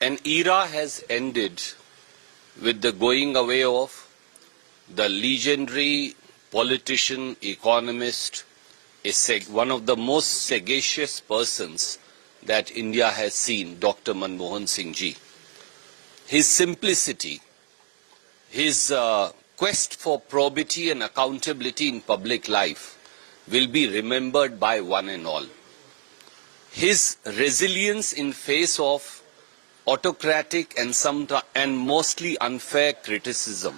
An era has ended with the going away of the legendary politician, economist, one of the most sagacious persons that India has seen, Dr. Manmohan Singh ji. His simplicity, his quest for probity and accountability in public life will be remembered by one and all. His resilience in face of autocratic and mostly unfair criticism,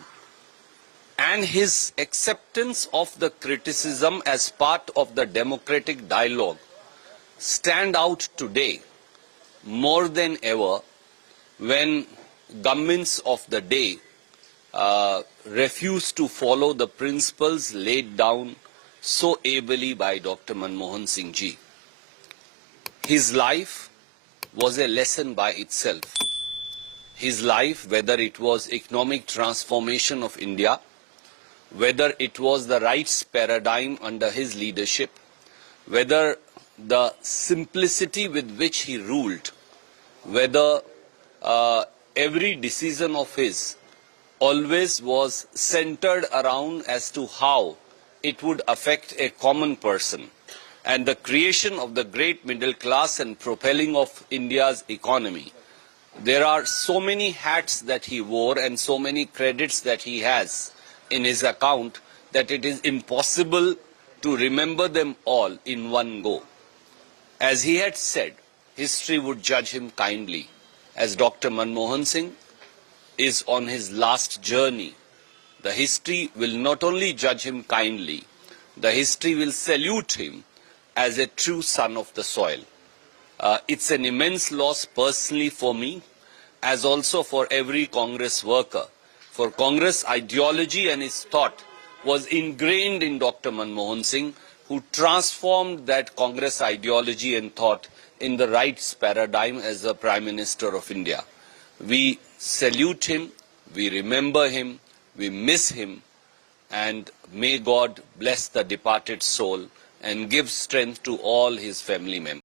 and his acceptance of the criticism as part of the democratic dialogue stand out today more than ever when governments of the day refuse to follow the principles laid down so ably by Dr. Manmohan Singh ji. His life was a lesson by itself. His life, whether it was economic transformation of India, whether it was the rights paradigm under his leadership, whether the simplicity with which he ruled, whether every decision of his always was centered around as to how it would affect a common person, and the creation of the great middle class and propelling of India's economy. There are so many hats that he wore and so many credits that he has in his account that it is impossible to remember them all in one go. As he had said, history would judge him kindly, as Dr. Manmohan Singh is on his last journey. The history will not only judge him kindly, the history will salute him as a true son of the soil. It's an immense loss personally for me, as also for every Congress worker. For Congress ideology and his thought was ingrained in Dr. Manmohan Singh, who transformed that Congress ideology and thought in the rights paradigm as the Prime Minister of India. We salute him, we remember him, we miss him, and may God bless the departed soul and give strength to all his family members.